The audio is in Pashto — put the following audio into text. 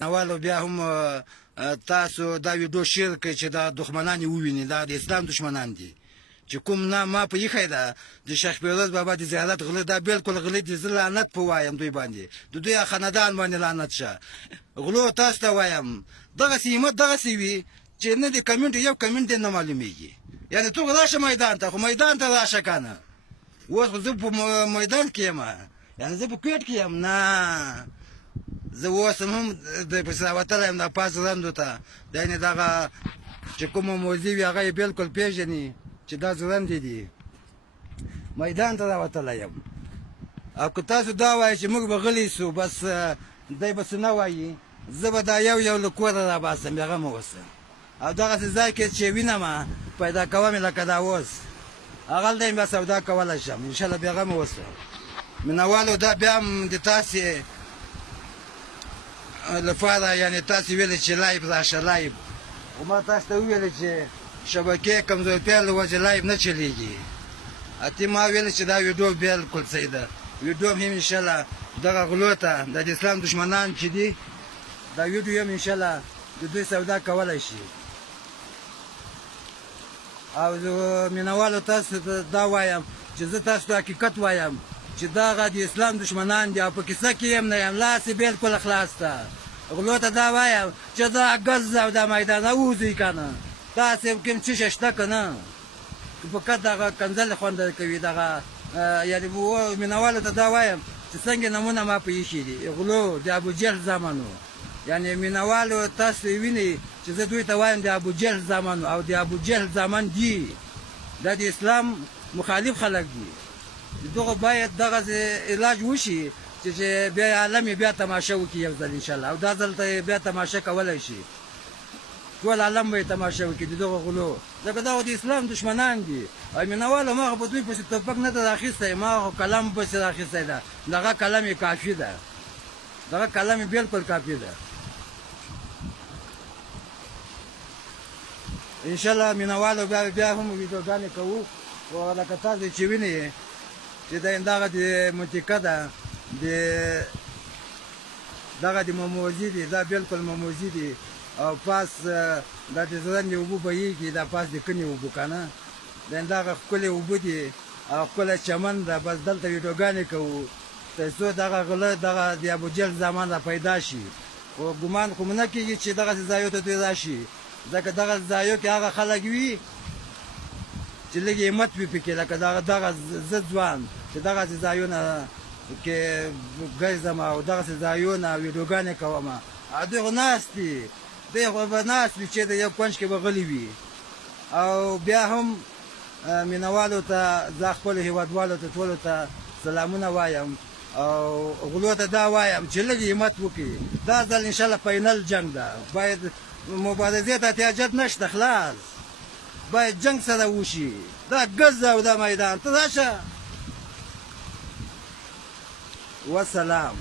نوالو بیا هم تاسو دا ویډیو شیر کړئ چې دا دښمنان وویني، دا د اسلام دښمنان دي چې کوم نه ما په ایښی ده د شیخ پیروز بابا د زیارت غله، دا بالکل غله دي. زه لعنت په وایم دوی باندې، د دوی خاندان باندې لعنت شه. غلو تاسو ته وایم دغسې همت دغسې وي چې نه د کمنټ یو کمنټ نه معلومیږي. یعنې ته راشه میدان ته، خو میدان ته راشه که نه. اوس خو زه په میدان کې یم، یعنې زه په کویټ کې یم نه. زه اوس هم د پسې راوتلی یم د پاس رندو ته. یعنې دغه چې کومه موضوع وي هغه یې بالکل پېژني چې دا زرندې دي. میدان ته راوتلی یم. او که تاسو دا وایئ چې موږ به غلی سو، بس دی به څه نه وایي، زه به دا یو له کوره راباسم، بېغمه اوسه. او دغسې ځای کې چې وینم پیدا کوم لکه دا اوس، هغلته یې بیا سودا کولی شم انشاءالله، بېغمه اوسه. مینهوالو دا بیا هم د تاسې لپاره، یعنې تاسې ویلې چې لایب راشه لایب، خو ما تاسو ته وویلې چې شبکې کمزورتیا له وجې لایب نه چلېږي. اتې ما ویلې چې دا ویډیو بالکل صحیح ده. ویډیو هم انشاءالله دغه غلو ته د اسلام دښمنان چې دي، دا ویډیو هم انشاءالله د دوی سودا کولی شي. او مینهوالو تاسو ته دا وایم چې زه تاسو ته حقیقت وایم چې دغه د اسلام دښمنان دي، او په کیسه کې یم نه یم، لاس یې بالکل خلاص ده. غلو ته دا وایم چې دا ګز او دا میدان ووځئ که نه، تاسې کوم څه شته که نه، فقط دغه کنځلې خوند کوي. دغه یعنې مینهوالو ته دا وایم چې څنګه نمونه ما په ایښي دي غلو د ابوجهل زامنو. یعنې مینهوالو تاسو وینئ چې زه دوی ته وایم د ابوجهل زامنو، او د ابوجهل زامن دي، دا د اسلام مخالف خلک دي. دغه باید دغسې علاج وشي چې بیا عالم یې بیا تماشه وکړي یو ځل انشاءالله، او دا ځل ته بیا تماشه کولی شي، ټول عالم به یې تماشه وکړي د دغه غلو، ځکه دغه د اسلام دښمنان دي. او مینهوالو ما خو په دوی پسې توپک نه ده راخیستی، ما خو قلم پسې راخیستی ده. دغه قلم یې کافي ده، دغه قلم یې بالکل کافي ده. انشاءالله مینهوالو بیا هم ویډیوګانې کوو. او لکه تاسو چې وینئ چې دغه د منطقه ده دغه د موموزي دي، دا بالکل موموزي دي. او پاس دا د زرندې اوبه بهیږي، دا پاس د کنې اوبه که نه، دغه ښکلې اوبه دي او ښکلی چمن ده. بس دلته ویډیوګانې کوو تر څو دغه غله دغه د ابوجهل زمان را پیدا شي. خو ګمان خو مو نه کېږي چې دغسې ځایو ته دوی راشي، ځکه دغه ځایو کې هغه خلک وي چې لږ همت وي پکې، لکه دغه زه ځوان چې دغسې ځایونه کې ګرځم او دغسې ځایونه ویډیوګانې کوم. او دوی خو ناست دي، دوی خو به ناست وي چې د یو کونج کې به غلي وي. او بیا هم مینهوالو ته زه خپلو هېوادوالو ته ټولو ته سلامونه وایم، او غلو ته دا وایم چې لږ همت وکړي. دا ځل انشاءالله فاینل جنګ ده، باید مبارزې ته احتیاجات نشته، خلاص باید جنګ سره وشي. دا ګز او دا میدان ته راشه. والسلام.